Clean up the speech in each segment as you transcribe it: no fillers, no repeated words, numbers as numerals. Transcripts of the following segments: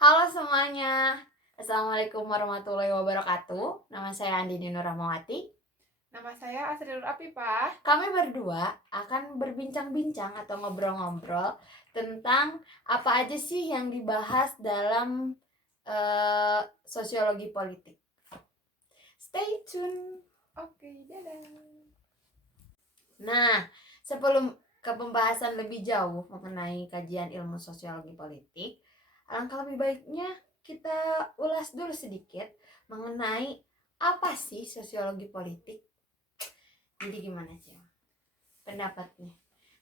Halo semuanya, Assalamualaikum warahmatullahi wabarakatuh. Nama saya Andini Nur Rahmawati. Nama saya Asriul Afifah. Kami berdua akan berbincang-bincang atau ngobrol-ngobrol tentang apa aja sih yang dibahas dalam sosiologi politik. Stay tune. Oke, dadah. Nah, sebelum ke pembahasan lebih jauh mengenai kajian ilmu sosiologi politik, alangkah lebih baiknya kita ulas dulu sedikit mengenai apa sih sosiologi politik. Jadi gimana sih pendapatnya?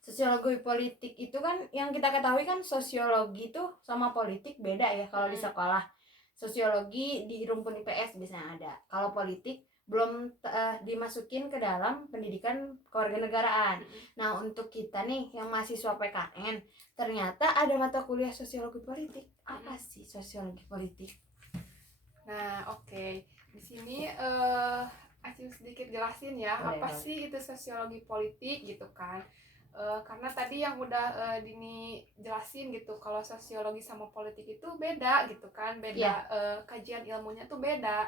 Sosiologi politik itu kan yang kita ketahui kan sosiologi itu sama politik beda ya kalau di sekolah. Sosiologi di rumpun IPS biasanya ada. Kalau politik belum dimasukin ke dalam pendidikan kewarganegaraan. Nah, untuk kita nih yang mahasiswa PKN, ternyata ada mata kuliah sosiologi politik. Apa sih sosiologi politik? Nah, oke. Di sini Acil sedikit jelasin ya, Boleh, apa boleh. sih itu sosiologi politik gitu kan. Karena tadi yang udah Dini jelasin gitu, kalau sosiologi sama politik itu beda gitu kan, beda. Kajian ilmunya tuh beda.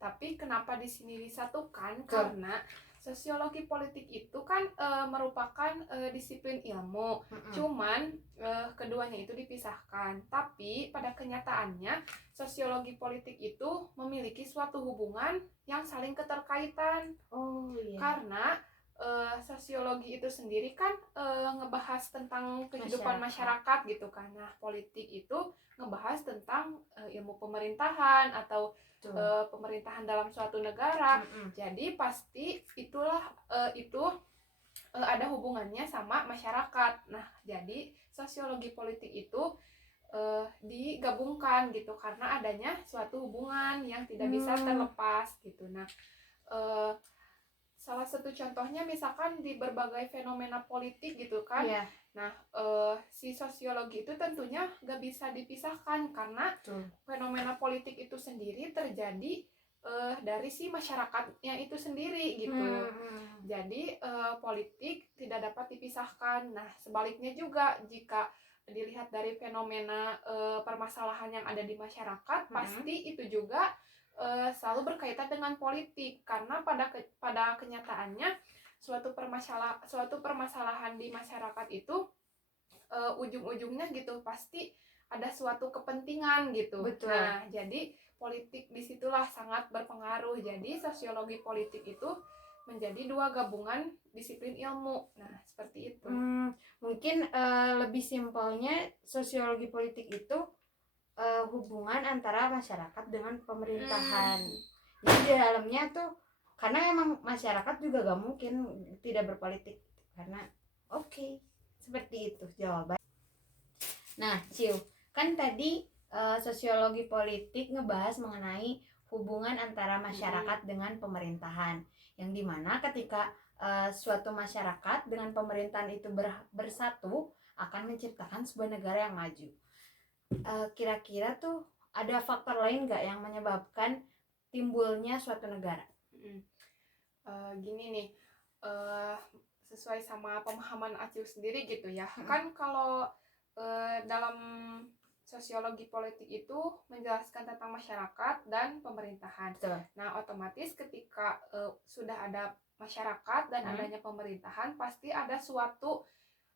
Tapi kenapa di sini disatukan? Karena sosiologi politik itu kan merupakan disiplin ilmu. Cuman keduanya itu dipisahkan. Tapi pada kenyataannya sosiologi politik itu memiliki suatu hubungan yang saling keterkaitan. Oh iya. Karena sosiologi itu sendiri kan ngebahas tentang kehidupan masyarakat gitu kan. Nah, politik itu ngebahas tentang ilmu pemerintahan atau pemerintahan dalam suatu negara. Jadi pasti itulah itu ada hubungannya sama masyarakat. Nah, jadi sosiologi politik itu digabungkan gitu karena adanya suatu hubungan yang tidak bisa terlepas gitu. Nah, salah satu contohnya misalkan di berbagai fenomena politik gitu kan. Nah, si sosiologi itu tentunya gak bisa dipisahkan karena fenomena politik itu sendiri terjadi dari si masyarakatnya itu sendiri gitu. Jadi politik tidak dapat dipisahkan. Nah, sebaliknya juga jika dilihat dari fenomena permasalahan yang ada di masyarakat, pasti itu juga selalu berkaitan dengan politik karena pada kenyataannya suatu permasalahan di masyarakat itu ujung-ujungnya gitu pasti ada suatu kepentingan gitu. Betul. Nah, jadi politik disitulah sangat berpengaruh. Jadi sosiologi politik itu menjadi dua gabungan disiplin ilmu. Nah, seperti itu. Mungkin lebih simpelnya sosiologi politik itu hubungan antara masyarakat dengan pemerintahan. Jadi di dalamnya tuh karena emang masyarakat juga gak mungkin tidak berpolitik karena seperti itu jawaban. Nah, Ciu, kan tadi sosiologi politik ngebahas mengenai hubungan antara masyarakat dengan pemerintahan, yang dimana ketika suatu masyarakat dengan pemerintahan itu bersatu akan menciptakan sebuah negara yang maju. Kira-kira tuh ada faktor lain nggak yang menyebabkan timbulnya suatu negara? Gini nih, sesuai sama pemahaman Acil sendiri gitu ya. Kan kalau dalam sosiologi politik itu menjelaskan tentang masyarakat dan pemerintahan. Betul. Nah, otomatis ketika sudah ada masyarakat dan adanya pemerintahan, pasti ada suatu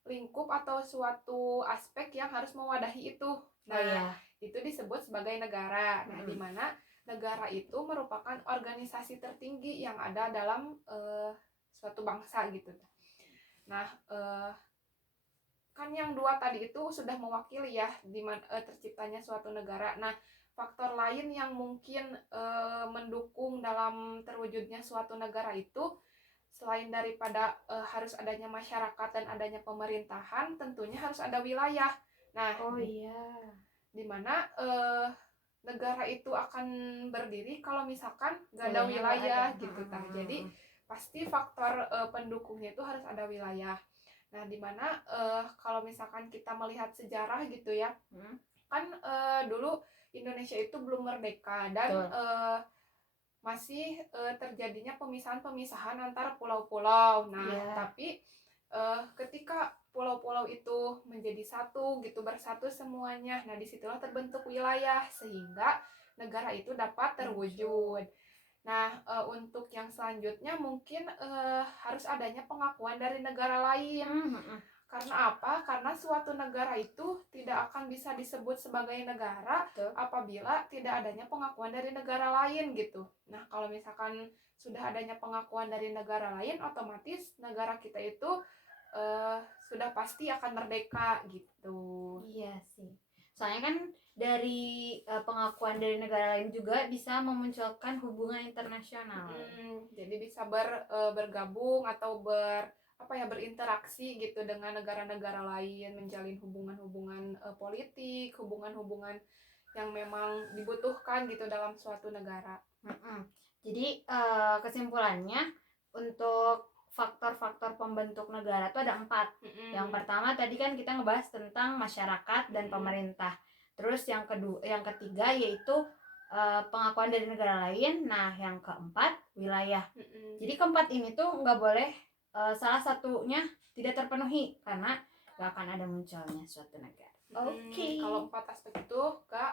lingkup atau suatu aspek yang harus mewadahi itu. Nah, itu disebut sebagai negara. Nah, di mana negara itu merupakan organisasi tertinggi yang ada dalam suatu bangsa gitu. Nah, kan yang dua tadi itu sudah mewakili ya di terciptanya suatu negara. Nah, faktor lain yang mungkin mendukung dalam terwujudnya suatu negara itu selain daripada harus adanya masyarakat dan adanya pemerintahan, tentunya harus ada wilayah. Nah, dimana negara itu akan berdiri kalau misalkan gak ada wilayah gitu kan. Jadi pasti faktor pendukungnya itu harus ada wilayah. Nah, dimana kalau misalkan kita melihat sejarah gitu ya, kan dulu Indonesia itu belum merdeka dan masih terjadinya pemisahan-pemisahan antara pulau-pulau. Nah, tapi ketika pulau-pulau itu menjadi satu gitu, bersatu semuanya. Nah, disitulah terbentuk wilayah sehingga negara itu dapat terwujud. Nah, untuk yang selanjutnya mungkin harus adanya pengakuan dari negara lain. Karena apa? Karena suatu negara itu tidak akan bisa disebut sebagai negara apabila tidak adanya pengakuan dari negara lain gitu. Nah, kalau misalkan sudah adanya pengakuan dari negara lain, otomatis negara kita itu sudah pasti akan merdeka gitu. Iya sih. Soalnya kan dari pengakuan dari negara lain juga bisa memunculkan hubungan internasional. Jadi bisa bergabung atau berinteraksi gitu dengan negara-negara lain, menjalin hubungan-hubungan politik, hubungan-hubungan yang memang dibutuhkan gitu dalam suatu negara. Jadi kesimpulannya untuk faktor-faktor pembentuk negara itu ada 4. Yang pertama tadi kan kita ngebahas tentang masyarakat dan pemerintah. Terus yang ketiga yaitu pengakuan dari negara lain. Nah, yang keempat wilayah. Jadi keempat ini tuh nggak boleh salah satunya tidak terpenuhi karena nggak akan ada munculnya suatu negara. Oke. Kalau 4 aspek itu nggak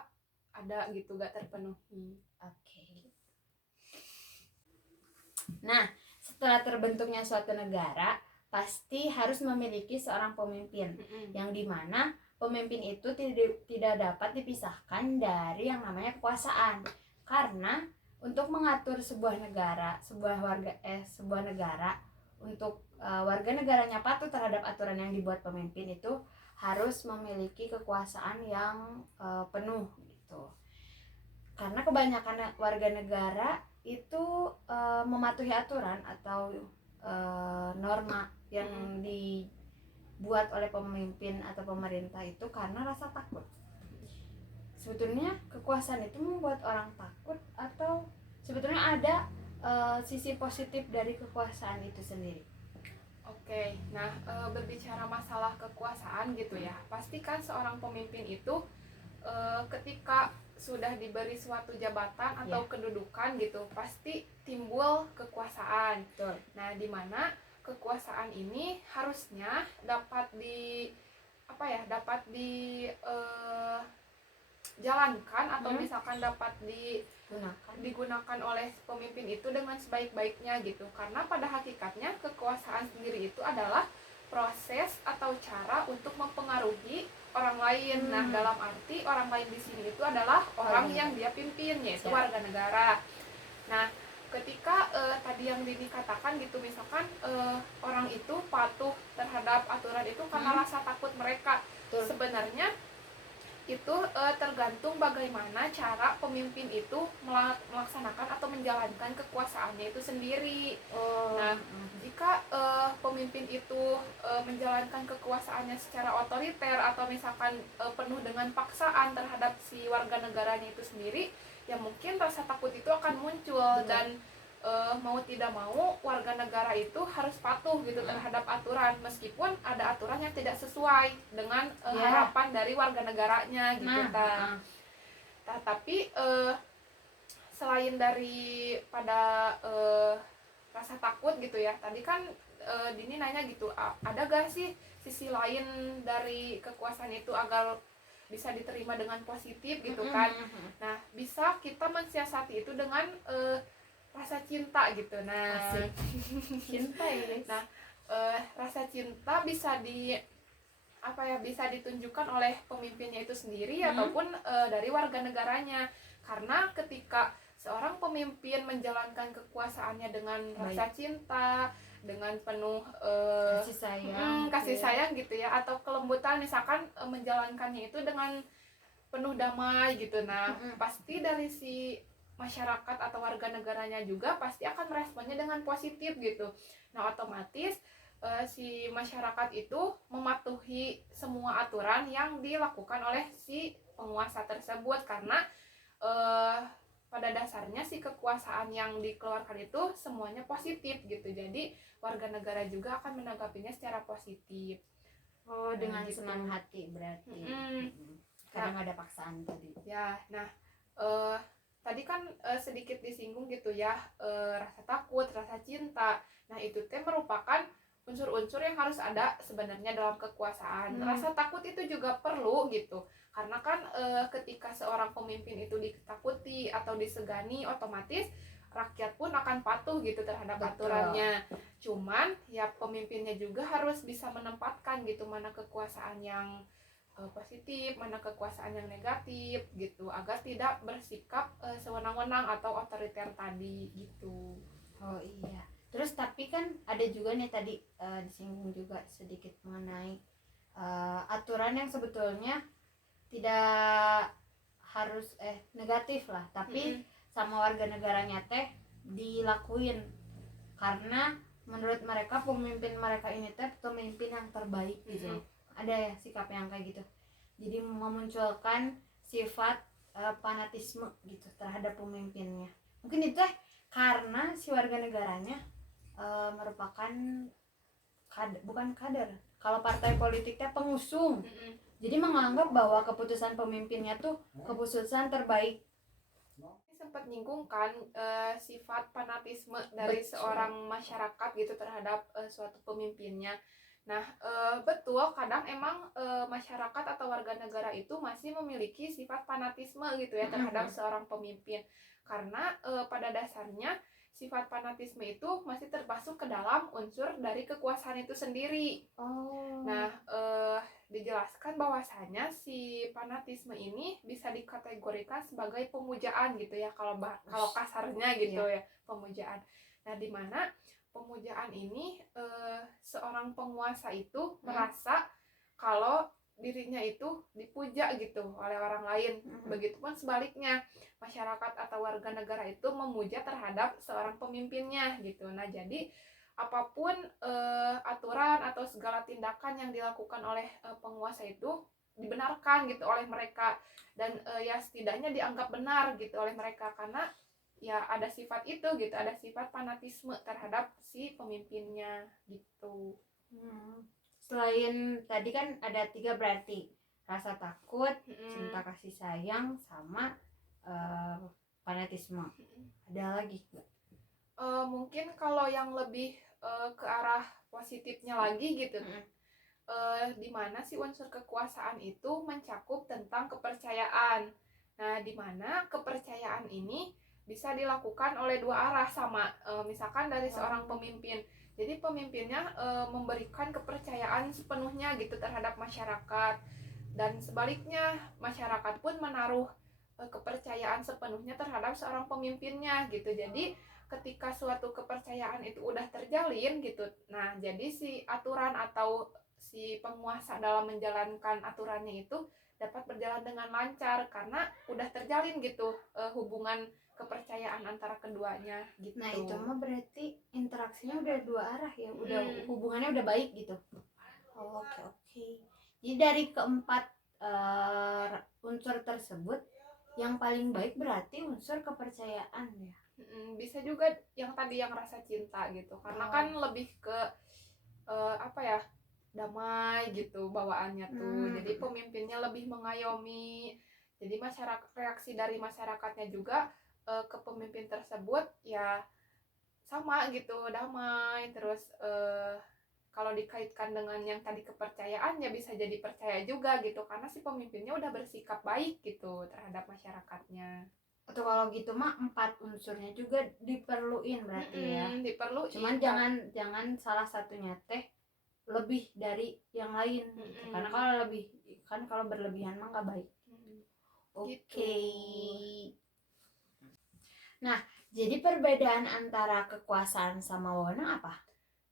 ada gitu, nggak terpenuhi. Oke. Nah, setelah terbentuknya suatu negara, pasti harus memiliki seorang pemimpin, yang dimana pemimpin itu tidak dapat dipisahkan dari yang namanya kekuasaan. Karena untuk mengatur sebuah negara, sebuah negara untuk warga negaranya patuh terhadap aturan yang dibuat pemimpin itu harus memiliki kekuasaan yang penuh gitu. Karena kebanyakan warga negara itu mematuhi aturan atau norma yang dibuat oleh pemimpin atau pemerintah itu karena rasa takut. Sebetulnya kekuasaan itu membuat orang takut atau sebetulnya ada sisi positif dari kekuasaan itu sendiri? Oke, nah berbicara masalah kekuasaan gitu ya, pastikan seorang pemimpin itu ketika sudah diberi suatu jabatan atau kedudukan gitu, pasti timbul kekuasaan. Betul. Nah, di mana kekuasaan ini harusnya dapat jalankan atau misalkan dapat digunakan oleh pemimpin itu dengan sebaik-baiknya gitu. Karena pada hakikatnya kekuasaan sendiri itu adalah proses atau cara untuk mempengaruhi orang lain. Nah, dalam arti orang lain di sini itu adalah orang yang dia pimpin, yaitu warga negara. Nah, ketika tadi yang dikatakan gitu, misalkan orang itu patuh terhadap aturan itu karena rasa takut mereka. Sebenarnya itu tergantung bagaimana cara pemimpin itu melaksanakan atau menjalankan kekuasaannya itu sendiri. Nah, jika pemimpin itu menjalankan kekuasaannya secara otoriter atau misalkan penuh dengan paksaan terhadap si warga negaranya itu sendiri, ya mungkin rasa takut itu akan muncul. Betul. Dan mau tidak mau warga negara itu harus patuh gitu terhadap aturan, meskipun ada aturan yang tidak sesuai dengan harapan dari warga negaranya gitu. Tapi selain dari pada rasa takut gitu ya, tadi kan Dini nanya gitu, ada gak sih sisi lain dari kekuasaan itu agar bisa diterima dengan positif gitu kan. Nah, bisa kita mensiasati itu dengan rasa cinta gitu. Nah, cinta ya guys. Nah, rasa cinta bisa bisa ditunjukkan oleh pemimpinnya itu sendiri ataupun dari warga negaranya. Karena ketika seorang pemimpin menjalankan kekuasaannya dengan rasa cinta, dengan penuh kasih sayang gitu ya, atau kelembutan, misalkan menjalankannya itu dengan penuh damai gitu. Nah, pasti dari si masyarakat atau warga negaranya juga pasti akan meresponnya dengan positif gitu. Nah, otomatis si masyarakat itu mematuhi semua aturan yang dilakukan oleh si penguasa tersebut, karena pada dasarnya si kekuasaan yang dikeluarkan itu semuanya positif gitu. Jadi warga negara juga akan menanggapinya secara positif. Dengan gitu. Senang hati berarti. Karena nggak ada paksaan tadi. Ya, nah tadi kan sedikit disinggung gitu ya, rasa takut, rasa cinta. Nah, itu merupakan unsur-unsur yang harus ada sebenarnya dalam kekuasaan. Rasa takut itu juga perlu gitu. Karena kan ketika seorang pemimpin itu ditakuti atau disegani, otomatis rakyat pun akan patuh gitu terhadap aturannya. Cuman ya pemimpinnya juga harus bisa menempatkan gitu mana kekuasaan yang positif, mana kekuasaan yang negatif gitu, agar tidak bersikap sewenang-wenang atau otoriter tadi gitu. Oh iya. Terus tapi kan ada juga nih tadi disinggung juga sedikit mengenai aturan yang sebetulnya tidak harus negatif lah, tapi sama warga negaranya teh dilakuin karena menurut mereka pemimpin mereka ini teh pemimpin yang terbaik gitu. Ada ya sikap yang kayak gitu. Jadi memunculkan sifat fanatisme gitu terhadap pemimpinnya. Mungkin itu teh karena si warga negaranya merupakan bukan kader. Kalau partai politiknya pengusung. Jadi menganggap bahwa keputusan pemimpinnya tuh keputusan terbaik. Sempat nyinggung kan sifat fanatisme dari seorang masyarakat gitu terhadap suatu pemimpinnya. Nah, betul kadang emang masyarakat atau warga negara itu masih memiliki sifat fanatisme gitu ya terhadap seorang pemimpin. Karena pada dasarnya sifat fanatisme itu masih termasuk ke dalam unsur dari kekuasaan itu sendiri. Nah, dijelaskan bahwasanya si fanatisme ini bisa dikategorikan sebagai pemujaan gitu ya, kalau kasarnya gitu ya, pemujaan. Nah, di mana pemujaan ini seorang penguasa itu merasa kalau dirinya itu dipuja gitu oleh orang lain. Begitupun sebaliknya, masyarakat atau warga negara itu memuja terhadap seorang pemimpinnya gitu. Nah, jadi apapun aturan atau segala tindakan yang dilakukan oleh penguasa itu dibenarkan gitu oleh mereka, dan ya setidaknya dianggap benar gitu oleh mereka, karena ya ada sifat itu gitu, ada sifat fanatisme terhadap si pemimpinnya gitu. Selain tadi kan ada 3 berarti rasa takut, cinta kasih sayang, sama fanatisme. Ada lagi nggak? Mungkin kalau yang lebih ke arah positifnya lagi gitu, dimana si unsur kekuasaan itu mencakup tentang kepercayaan. Nah, dimana kepercayaan ini bisa dilakukan oleh dua arah sama, misalkan dari seorang pemimpin. Jadi pemimpinnya memberikan kepercayaan sepenuhnya gitu terhadap masyarakat, dan sebaliknya masyarakat pun menaruh kepercayaan sepenuhnya terhadap seorang pemimpinnya gitu. Jadi ketika suatu kepercayaan itu udah terjalin gitu, nah jadi si aturan atau si penguasa dalam menjalankan aturannya itu dapat berjalan dengan lancar karena udah terjalin gitu hubungan kepercayaan antara keduanya gitu. Nah, itu mah berarti interaksinya udah dua arah ya, udah hubungannya udah baik gitu. Oke. Jadi dari keempat unsur tersebut yang paling baik berarti unsur kepercayaan ya. Bisa juga yang tadi yang rasa cinta gitu, karena kan lebih ke apa ya, damai gitu bawaannya tuh. Jadi pemimpinnya lebih mengayomi. Jadi reaksi dari masyarakatnya juga ke pemimpin tersebut ya sama gitu, damai. Terus kalau dikaitkan dengan yang tadi kepercayaan ya bisa jadi percaya juga gitu, karena si pemimpinnya udah bersikap baik gitu terhadap masyarakatnya. Atau kalau gitu mah 4 unsurnya juga diperluin berarti ya. Diperluin. Cuman jangan salah satunya teh lebih dari yang lain gitu. Karena kalau berlebihan mah nggak baik. Oke. Nah, jadi perbedaan antara kekuasaan sama wewenang apa?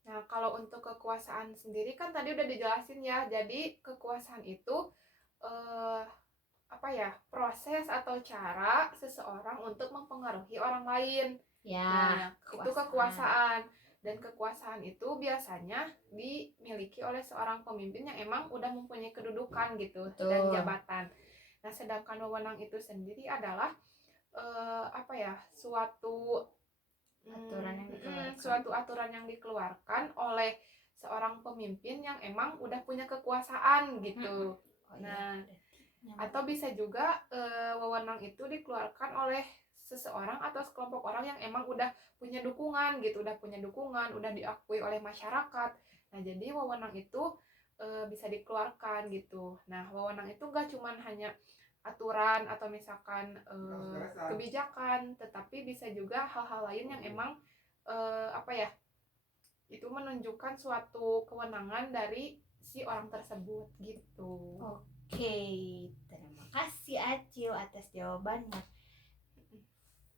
Nah, kalau untuk kekuasaan sendiri kan tadi udah dijelasin ya. Jadi kekuasaan itu proses atau cara seseorang untuk mempengaruhi orang lain. Ya, itu kekuasaan. Dan kekuasaan itu biasanya dimiliki oleh seorang pemimpin yang emang udah mempunyai kedudukan gitu. Betul. Dan jabatan. Nah, sedangkan wewenang itu sendiri adalah suatu aturan yang dikeluarkan oleh seorang pemimpin yang emang udah punya kekuasaan gitu. Nah, atau bisa juga wewenang itu dikeluarkan oleh seseorang atau sekelompok orang yang emang udah punya dukungan gitu, udah diakui oleh masyarakat. Nah, jadi wewenang itu bisa dikeluarkan gitu. Nah, wewenang itu gak cuman hanya aturan atau misalkan kebijakan, tetapi bisa juga hal-hal lain yang emang apa ya, itu menunjukkan suatu kewenangan dari si orang tersebut gitu. Oke, terima kasih Acil atas jawabannya.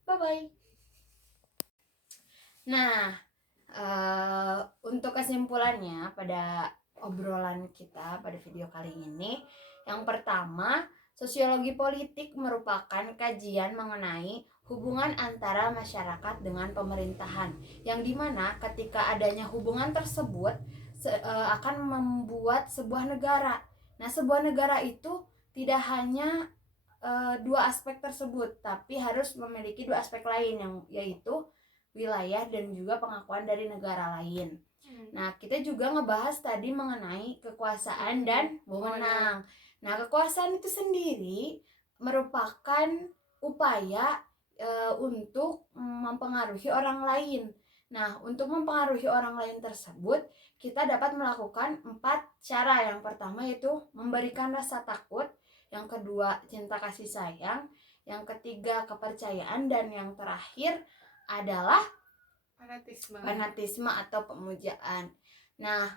Bye-bye. Nah, untuk kesimpulannya pada obrolan kita pada video kali ini, yang pertama, sosiologi politik merupakan kajian mengenai hubungan antara masyarakat dengan pemerintahan, yang dimana ketika adanya hubungan tersebut akan membuat sebuah negara. Nah, sebuah negara itu tidak hanya dua aspek tersebut, tapi harus memiliki dua aspek lain, yang yaitu wilayah dan juga pengakuan dari negara lain. Nah, kita juga ngebahas tadi mengenai kekuasaan dan wewenang. Nah, kekuasaan itu sendiri merupakan upaya untuk mempengaruhi orang lain. Nah, untuk mempengaruhi orang lain tersebut, kita dapat melakukan 4 cara. Yang pertama yaitu memberikan rasa takut, yang kedua cinta kasih sayang, yang ketiga kepercayaan, dan yang terakhir adalah fanatisme atau pemujaan. Nah,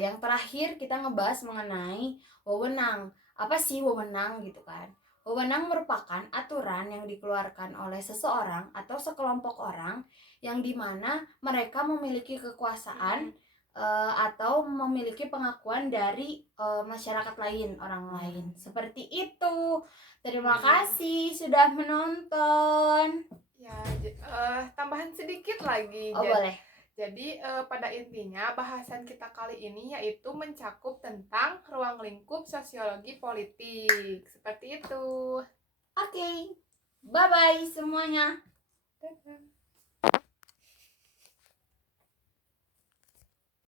yang terakhir kita ngebahas mengenai wewenang. Apa sih wewenang gitu kan? Wewenang merupakan aturan yang dikeluarkan oleh seseorang atau sekelompok orang yang dimana mereka memiliki kekuasaan atau memiliki pengakuan dari masyarakat lain, orang lain. Seperti itu. Terima kasih sudah menonton. Ya, tambahan sedikit lagi. Boleh. Jadi pada intinya bahasan kita kali ini yaitu mencakup tentang ruang lingkup sosiologi politik. Seperti itu. Oke. Bye-bye semuanya. Dadah.